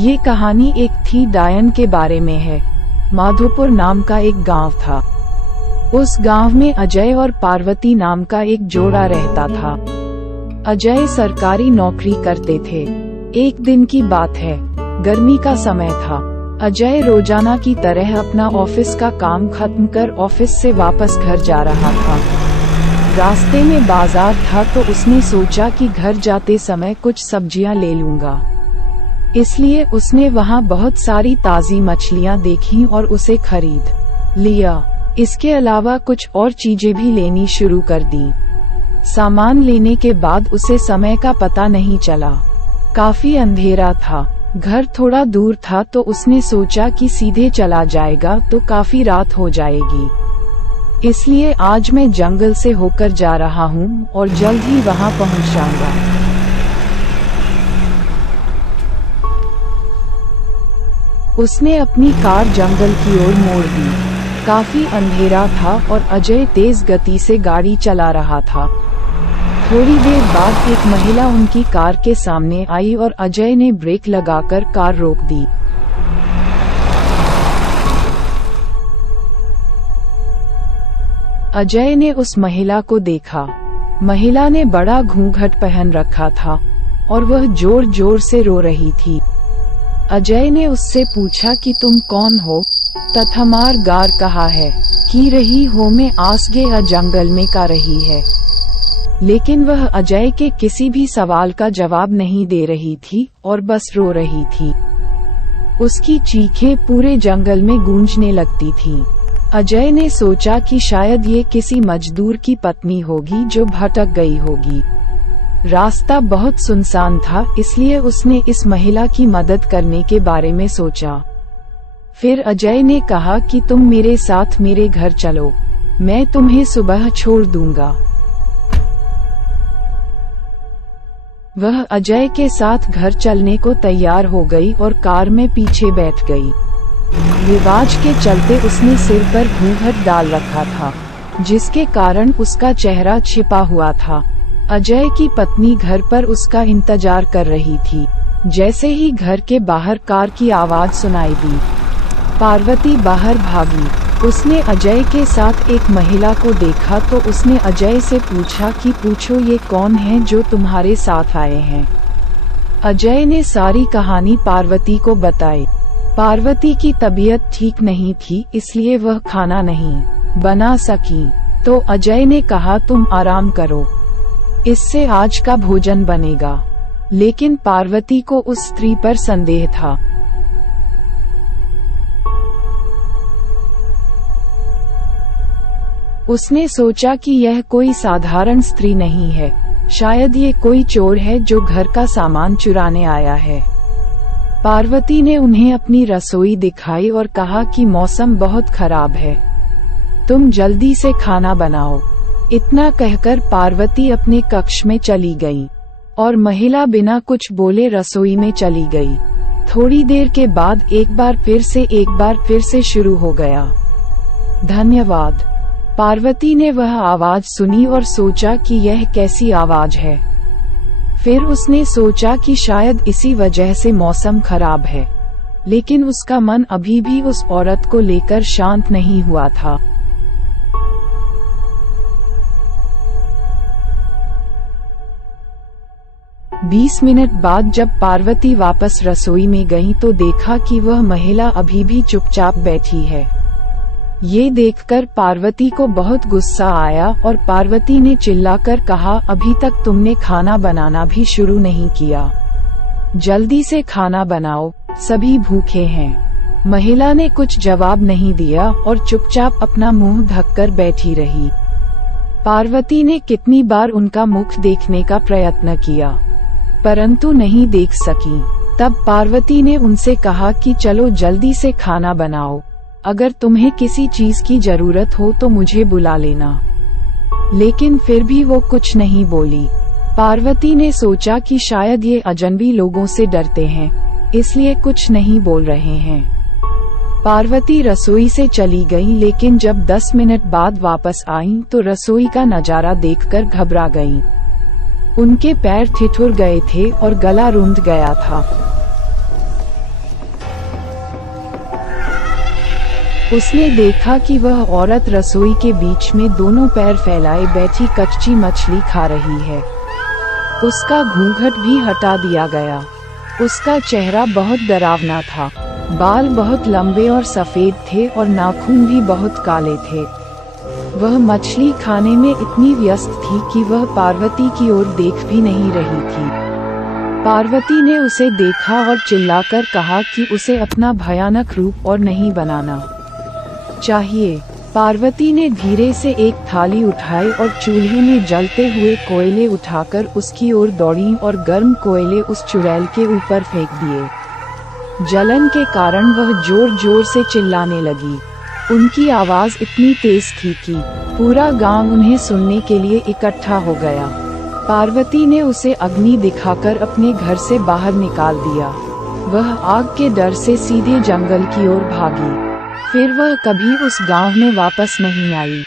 ये कहानी एक थी डायन के बारे में है। माधोपुर नाम का एक गांव था। उस गांव में अजय और पार्वती नाम का एक जोड़ा रहता था। अजय सरकारी नौकरी करते थे। एक दिन की बात है, गर्मी का समय था। अजय रोजाना की तरह अपना ऑफिस का काम खत्म कर ऑफिस से वापस घर जा रहा था। रास्ते में बाजार था तो उसने सोचा कि घर जाते समय कुछ सब्जियां ले लूंगा। इसलिए उसने वहां बहुत सारी ताजी मछलियां देखी और उसे खरीद लिया। इसके अलावा कुछ और चीजें भी लेनी शुरू कर दी। सामान लेने के बाद उसे समय का पता नहीं चला। काफी अंधेरा था। घर थोड़ा दूर था तो उसने सोचा कि सीधे चला जाएगा तो काफी रात हो जाएगी। इसलिए आज मैं जंगल से होकर जा रहा हूँ और जल्द ही वहाँ पहुँच जाऊंगा। उसने अपनी कार जंगल की ओर मोड़ दी। काफी अंधेरा था और अजय तेज गति से गाड़ी चला रहा था। थोड़ी देर बाद एक महिला उनकी कार के सामने आई और अजय ने ब्रेक लगाकर कार रोक दी। अजय ने उस महिला को देखा। महिला ने बड़ा घूंघट पहन रखा था और वह जोर जोर से रो रही थी। अजय ने उससे पूछा कि तुम कौन हो तथा मार गार कहा है की रही हो में आसगे जंगल में का रही है। लेकिन वह अजय के किसी भी सवाल का जवाब नहीं दे रही थी और बस रो रही थी। उसकी चीखें पूरे जंगल में गूंजने लगती थीं। अजय ने सोचा कि शायद ये किसी मजदूर की पत्नी होगी जो भटक गई होगी। रास्ता बहुत सुनसान था, इसलिए उसने इस महिला की मदद करने के बारे में सोचा। फिर अजय ने कहा कि तुम मेरे साथ मेरे घर चलो, मैं तुम्हें सुबह छोड़ दूंगा। वह अजय के साथ घर चलने को तैयार हो गई और कार में पीछे बैठ गई। रिवाज के चलते उसने सिर पर घूंघट डाल रखा था, जिसके कारण उसका चेहरा छिपा हुआ था। अजय की पत्नी घर पर उसका इंतजार कर रही थी। जैसे ही घर के बाहर कार की आवाज सुनाई दी, पार्वती बाहर भागी। उसने अजय के साथ एक महिला को देखा तो उसने अजय से पूछा कि पूछो ये कौन है जो तुम्हारे साथ आए हैं। अजय ने सारी कहानी पार्वती को बताई। पार्वती की तबीयत ठीक नहीं थी, इसलिए वह खाना नहीं बना सकी। तो अजय ने कहा तुम आराम करो, इससे आज का भोजन बनेगा। लेकिन पार्वती को उस स्त्री पर संदेह था। उसने सोचा कि यह कोई साधारण स्त्री नहीं है, शायद ये कोई चोर है जो घर का सामान चुराने आया है। पार्वती ने उन्हें अपनी रसोई दिखाई और कहा कि मौसम बहुत खराब है, तुम जल्दी से खाना बनाओ। इतना कहकर पार्वती अपने कक्ष में चली गई और महिला बिना कुछ बोले रसोई में चली गई। थोड़ी देर के बाद एक बार फिर से शुरू हो गया। धन्यवाद। पार्वती ने वह आवाज सुनी और सोचा कि यह कैसी आवाज है। फिर उसने सोचा कि शायद इसी वजह से मौसम खराब है, लेकिन उसका मन अभी भी उस औरत को लेकर शांत नहीं हुआ था। बीस मिनट बाद जब पार्वती वापस रसोई में गई तो देखा कि वह महिला अभी भी चुपचाप बैठी है। ये देखकर पार्वती को बहुत गुस्सा आया और पार्वती ने चिल्लाकर कहा, अभी तक तुमने खाना बनाना भी शुरू नहीं किया, जल्दी से खाना बनाओ, सभी भूखे हैं। महिला ने कुछ जवाब नहीं दिया और चुपचाप अपना मुंह ढककर बैठी रही। पार्वती ने कितनी बार उनका मुख देखने का प्रयत्न किया, परंतु नहीं देख सकी। तब पार्वती ने उनसे कहा कि चलो जल्दी से खाना बनाओ, अगर तुम्हें किसी चीज की जरूरत हो तो मुझे बुला लेना। लेकिन फिर भी वो कुछ नहीं बोली। पार्वती ने सोचा कि शायद ये अजनबी लोगों से डरते हैं, इसलिए कुछ नहीं बोल रहे हैं। पार्वती रसोई से चली गई, लेकिन जब 10 मिनट बाद वापस आई तो रसोई का नजारा देखकर घबरा गई। उनके पैर ठिठुर गए थे और गला रुंध गया था। उसने देखा कि वह औरत रसोई के बीच में दोनों पैर फैलाए बैठी कच्ची मछली खा रही है। उसका घूंघट भी हटा दिया गया। उसका चेहरा बहुत डरावना था। बाल बहुत लंबे और सफेद थे और नाखून भी बहुत काले थे। वह मछली खाने में इतनी व्यस्त थी कि वह पार्वती की ओर देख भी नहीं रही थी। पार्वती ने उसे देखा और चिल्लाकर कहा कि उसे अपना भयानक रूप और नहीं बनाना चाहिए। पार्वती ने धीरे से एक थाली उठाई और चूल्हे में जलते हुए कोयले उठाकर उसकी ओर दौड़ी और गर्म कोयले उस चुड़ैल के ऊपर फेंक दिए। जलन के कारण वह जोर जोर से चिल्लाने लगी। उनकी आवाज इतनी तेज थी कि पूरा गांव उन्हें सुनने के लिए इकट्ठा हो गया। पार्वती ने उसे अग्नि दिखाकर अपने घर से बाहर निकाल दिया। वह आग के डर से सीधे जंगल की ओर भागी। फिर वह कभी उस गांव में वापस नहीं आई।